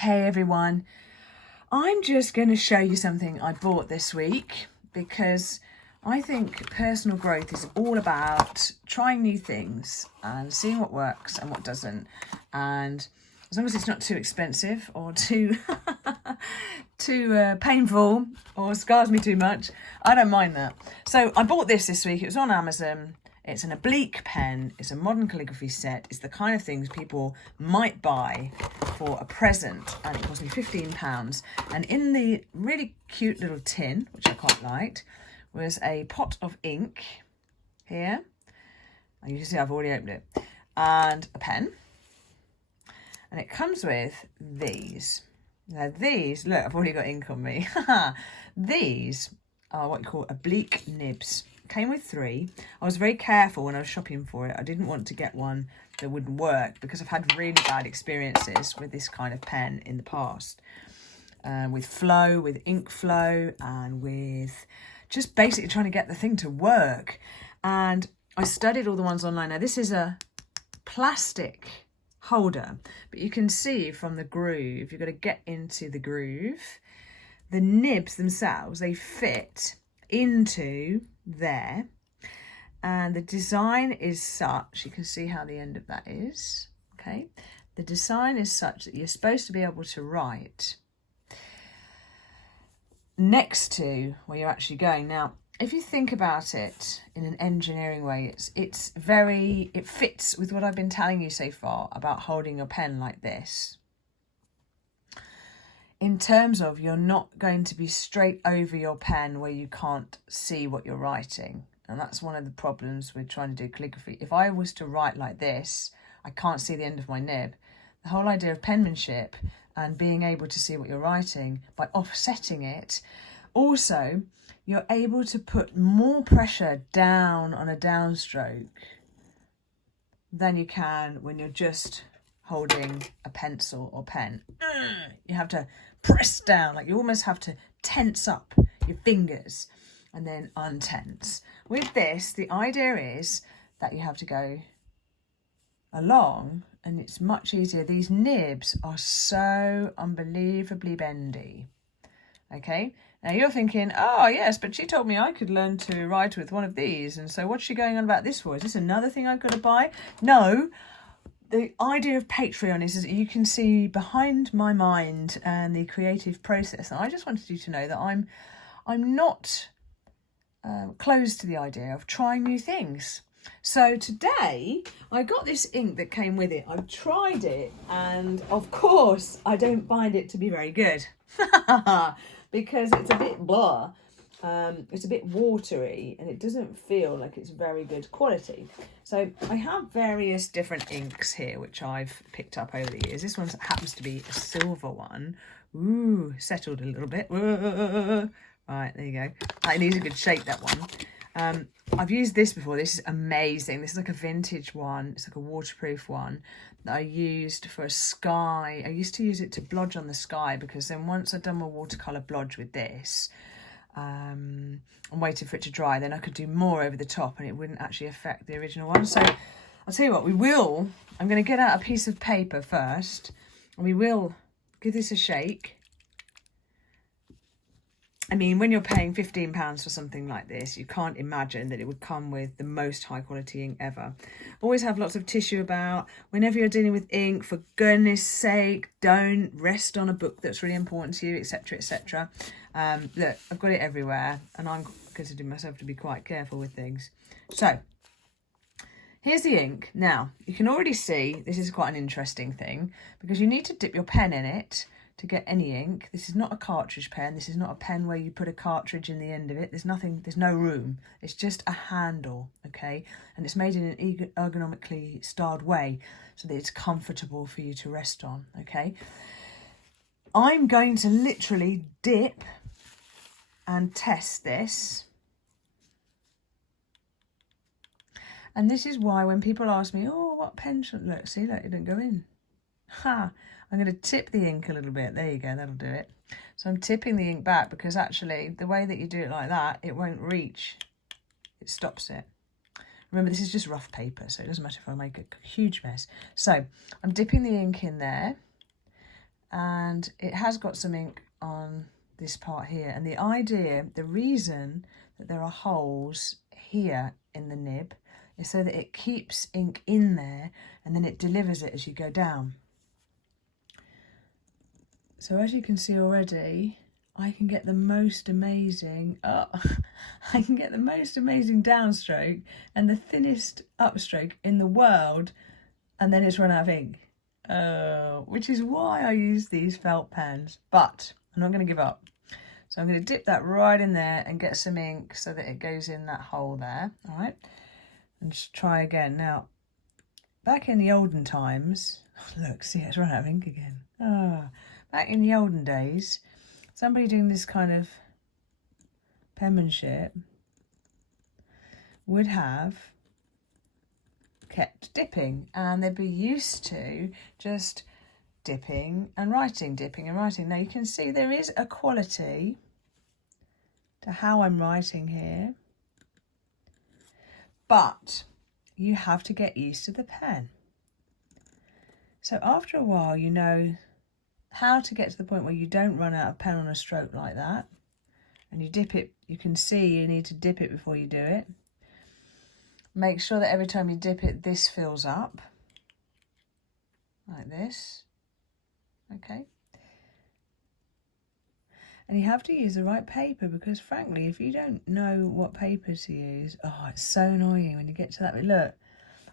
Hey everyone, I'm just going to show you something I bought this week because I think personal growth is all about trying new things and seeing what works and what doesn't, and as long as it's not too expensive or too painful or scars me too much, I don't mind that. So I bought this week. It was on Amazon. It's an oblique pen. It's a modern calligraphy set. It's the kind of things people might buy for a present, and it cost me £15. And in the really cute little tin, which I quite liked, was a pot of ink here. And you can see I've already opened it. And a pen. And it comes with these. Now these, look, I've already got ink on me. These are what you call oblique nibs. Came with 3. I was very careful when I was shopping for it. I didn't want to get one that wouldn't work because I've had really bad experiences with this kind of pen in the past. With flow, with ink flow, and with just basically trying to get the thing to work. And I studied all the ones online. Now this is a plastic holder, but you can see from the groove, you've got to get into the groove. The nibs themselves, they fit into there, and the design is such, you can see how the end of that is, okay? The design is such that you're supposed to be able to write next to where you're actually going. Now, if you think about it in an engineering way, it fits with what I've been telling you so far about holding your pen like this. In terms of you're not going to be straight over your pen where you can't see what you're writing. And that's one of the problems with trying to do calligraphy. If I was to write like this, I can't see the end of my nib. The whole idea of penmanship and being able to see what you're writing by offsetting it, also you're able to put more pressure down on a downstroke than you can when you're just holding a pencil or pen. You have to press down, like you almost have to tense up your fingers and then untense. With this, the idea is that you have to go along and it's much easier. These nibs are so unbelievably bendy. Okay, now you're thinking, oh yes, but she told me I could learn to write with one of these, and so what's she going on about this for? Is this another thing I've got to buy? No. The idea of Pictoria is that you can see behind my mind and the creative process. And I just wanted you to know that I'm not closed to the idea of trying new things. So today I got this ink that came with it. I've tried it, and of course I don't find it to be very good because it's a bit blah. It's a bit watery and it doesn't feel like it's very good quality. So I have various different inks here which I've picked up over the years. This one happens to be a silver one. Ooh, settled a little bit. Whoa. Right, there you go. That needs a good shake, that one. I've used this before. This is amazing. This is like a vintage one. It's like a waterproof one that I used for a sky. I used to use it to blodge on the sky because then once I'd done my watercolour blodge with this, and waited for it to dry, then I could do more over the top and it wouldn't actually affect the original one. So I'll tell you what, I'm going to get out a piece of paper first and we will give this a shake. I mean, when you're paying £15 for something like this, you can't imagine that it would come with the most high quality ink ever. Always have lots of tissue about. Whenever you're dealing with ink, for goodness sake, don't rest on a book that's really important to you, etc, etc. Look, I've got it everywhere and I'm considering myself to be quite careful with things. So here's the ink. Now, you can already see this is quite an interesting thing because you need to dip your pen in it to get any ink. This is not a cartridge pen. This is not a pen where you put a cartridge in the end of it. There's no room. It's just a handle, okay? And it's made in an ergonomically styled way so that it's comfortable for you to rest on, okay? I'm going to literally dip and test this. And this is why when people ask me, oh, what pen should, look, see, look, it didn't go in. Ha! I'm going to tip the ink a little bit. There you go, that'll do it. So I'm tipping the ink back because actually the way that you do it like that, it won't reach. It stops it. Remember, this is just rough paper, so it doesn't matter if I make a huge mess. So I'm dipping the ink in there and it has got some ink on this part here. And the idea, the reason that there are holes here in the nib is so that it keeps ink in there and then it delivers it as you go down. So as you can see already, I can get the most amazing, I can get the most amazing downstroke and the thinnest upstroke in the world, and then it's run out of ink. Which is why I use these felt pens, but I'm not going to give up. So I'm going to dip that right in there and get some ink so that it goes in that hole there, all right? And just try again. Now, back in the olden times, look, see, it's run out of ink again. Back in the olden days, somebody doing this kind of penmanship would have kept dipping, and they'd be used to just dipping and writing, dipping and writing. Now you can see there is a quality to how I'm writing here, but you have to get used to the pen. So after a while, you know how to get to the point where you don't run out of pen on a stroke like that, and you dip it. You can see you need to dip it before you do it. Make sure that every time you dip it, this fills up like this. Okay. And you have to use the right paper, because frankly, if you don't know what paper to use, it's so annoying when you get to that bit. Look,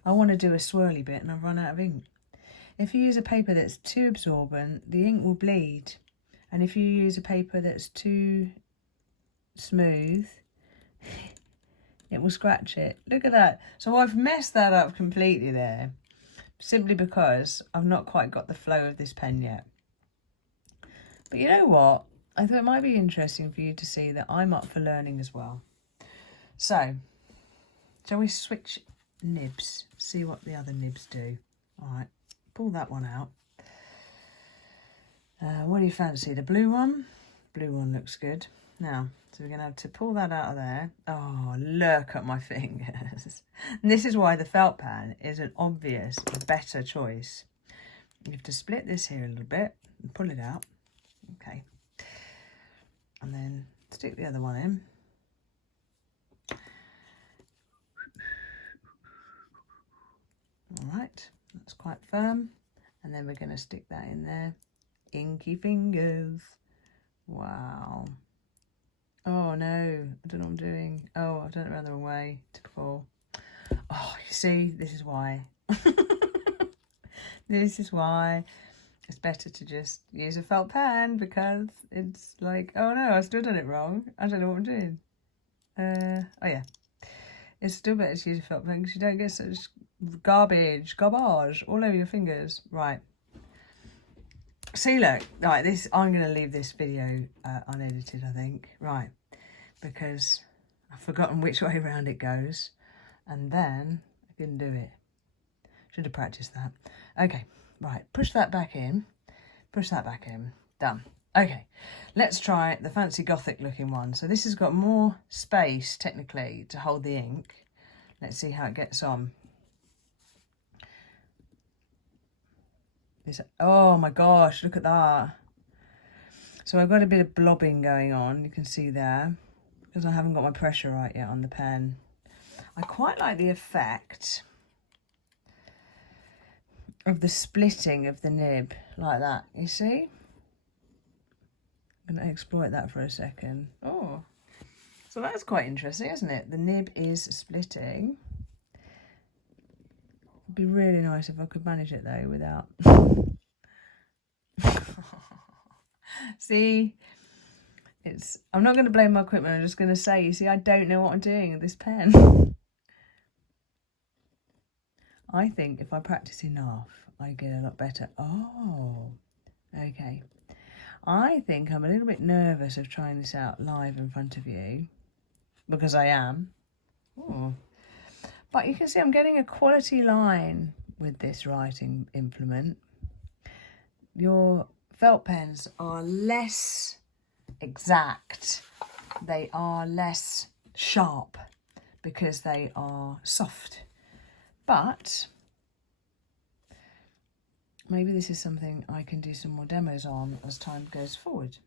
I want to do a swirly bit and I've run out of ink. If you use a paper that's too absorbent, the ink will bleed. And if you use a paper that's too smooth, it will scratch it. Look at that. So I've messed that up completely there, simply because I've not quite got the flow of this pen yet. But you know what? I thought it might be interesting for you to see that I'm up for learning as well. So, shall we switch nibs? See what the other nibs do. All right, pull that one out. What do you fancy? The blue one? Blue one looks good. Now, so we're going to have to pull that out of there. Oh, look at my fingers. And this is why the felt pen is an obvious, better choice. You have to split this here a little bit and pull it out. Okay. And then stick the other one in. All right, that's quite firm. And then we're going to stick that in there. Inky fingers. Wow. Oh no, I don't know what I'm doing. Oh, I've done it around the wrong way. Typical. Oh, you see, this is why. This is why it's better to just use a felt pen, because it's like, oh no, I've still done it wrong. I don't know what I'm doing. Oh yeah. It's still better to use a felt pen because you don't get such garbage all over your fingers. Right. See, look, right, this, I'm going to leave this video unedited, I think. Right. Because I've forgotten which way around it goes. And then I didn't do it. Should have practiced that. Okay, right, push that back in. Push that back in. Done. Okay, let's try the fancy Gothic looking one. So this has got more space, technically, to hold the ink. Let's see how it gets on. Oh my gosh, look at that. So I've got a bit of blobbing going on, you can see there, because I haven't got my pressure right yet on the pen. I quite like the effect of the splitting of the nib, like that, you see? I'm going to exploit that for a second. Oh, so that's quite interesting, isn't it? The nib is splitting. It'd be really nice if I could manage it though without... See, I'm not going to blame my equipment, I'm just going to say, you see, I don't know what I'm doing with this pen. I think if I practice enough, I get a lot better. Oh, okay. I think I'm a little bit nervous of trying this out live in front of you, because I am. Ooh. But you can see I'm getting a quality line with this writing implement. Your felt pens are less exact. They are less sharp because they are soft. But maybe this is something I can do some more demos on as time goes forward.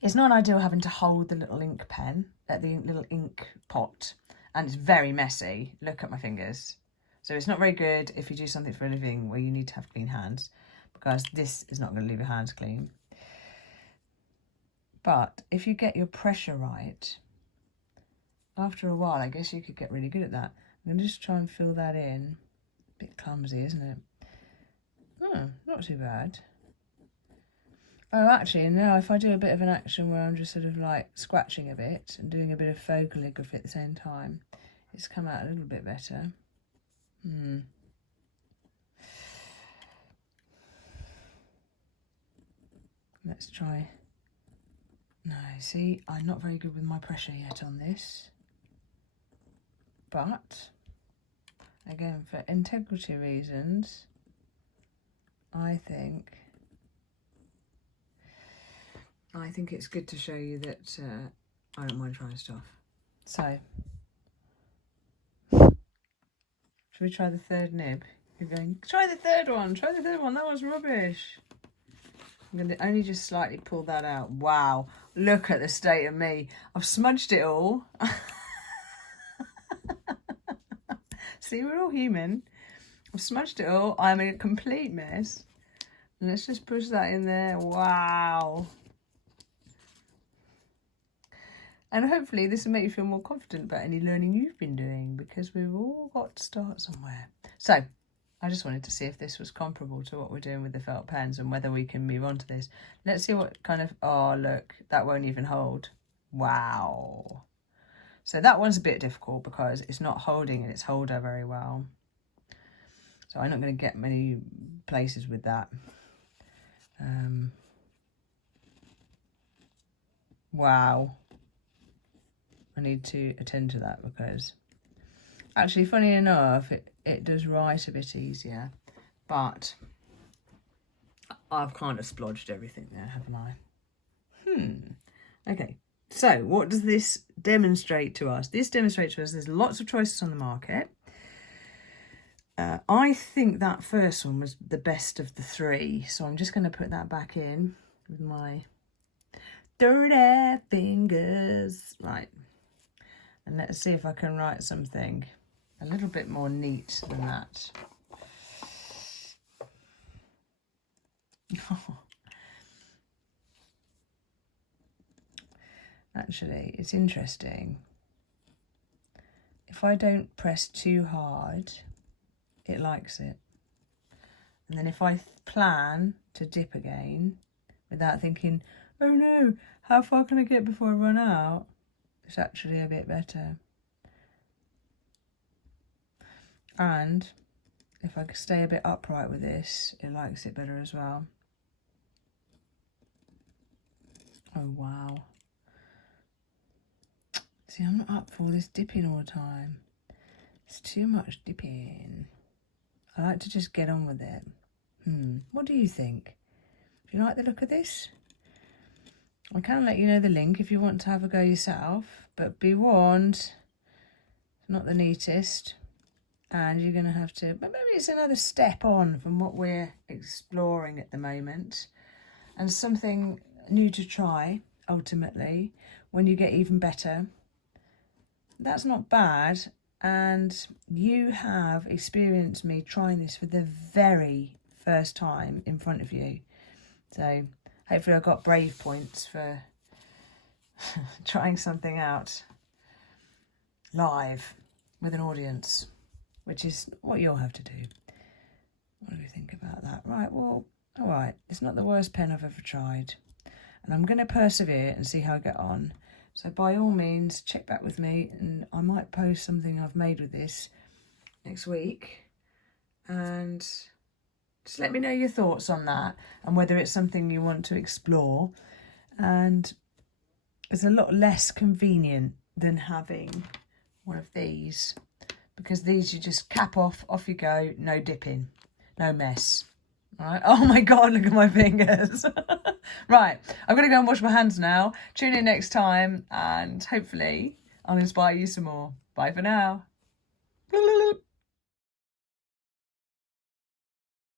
It's not ideal having to hold the little ink pen at the little ink pot, and it's very messy. Look at my fingers. So it's not very good if you do something for a living where you need to have clean hands, because this is not going to leave your hands clean. But if you get your pressure right, after a while, I guess you could get really good at that. I'm going to just try and fill that in. A bit clumsy, isn't it? Oh, not too bad. Oh, actually, no, if I do a bit of an action where I'm just sort of like scratching a bit and doing a bit of faux calligraphy at the same time, it's come out a little bit better. Let's try. No, see, I'm not very good with my pressure yet on this. But, again, for integrity reasons, I think it's good to show you that I don't mind trying stuff. So, should we try the third nib? You're going, try the third one, that was rubbish. I'm going to only just slightly pull that out. Wow, look at the state of me. I've smudged it all. See, we're all human. I've smudged it all. I'm a complete mess. Let's just push that in there. Wow. And hopefully this will make you feel more confident about any learning you've been doing, because we've all got to start somewhere. So I just wanted to see if this was comparable to what we're doing with the felt pens and whether we can move on to this. Let's see what kind of, oh, look, that won't even hold. Wow. So that one's a bit difficult because it's not holding in its holder very well. So I'm not going to get many places with that. Wow. I need to attend to that because actually, funny enough, it does write a bit easier, but I've kind of splodged everything there, haven't I? Okay, so what does this demonstrate to us? This demonstrates to us there's lots of choices on the market. I think that first one was the best of the three, so I'm just going to put that back in with my dirty fingers. Right. And let's see if I can write something a little bit more neat than that. Actually, it's interesting. If I don't press too hard, it likes it. And then if I plan to dip again without thinking, oh no, how far can I get before I run out? It's actually a bit better. And if I stay a bit upright with this, it likes it better as well. Oh, wow. See, I'm not up for all this dipping all the time. It's too much dipping. I like to just get on with it. What do you think? Do you like the look of this? I can let you know the link if you want to have a go yourself, but be warned, it's not the neatest, and you're going to have to, but maybe it's another step on from what we're exploring at the moment, and something new to try, ultimately, when you get even better. That's not bad, and you have experienced me trying this for the very first time in front of you, so hopefully I got brave points for trying something out live with an audience, which is what you'll have to do. What do we think about that? Right, well, all right, it's not the worst pen I've ever tried, and I'm going to persevere and see how I get on. So by all means, check back with me, and I might post something I've made with this next week, and just let me know your thoughts on that and whether it's something you want to explore. And it's a lot less convenient than having one of these, because these you just cap off you go, no dipping, no mess. All right. Oh my God, look at my fingers. Right, I'm going to go and wash my hands now. Tune in next time and hopefully I'll inspire you some more. Bye for now.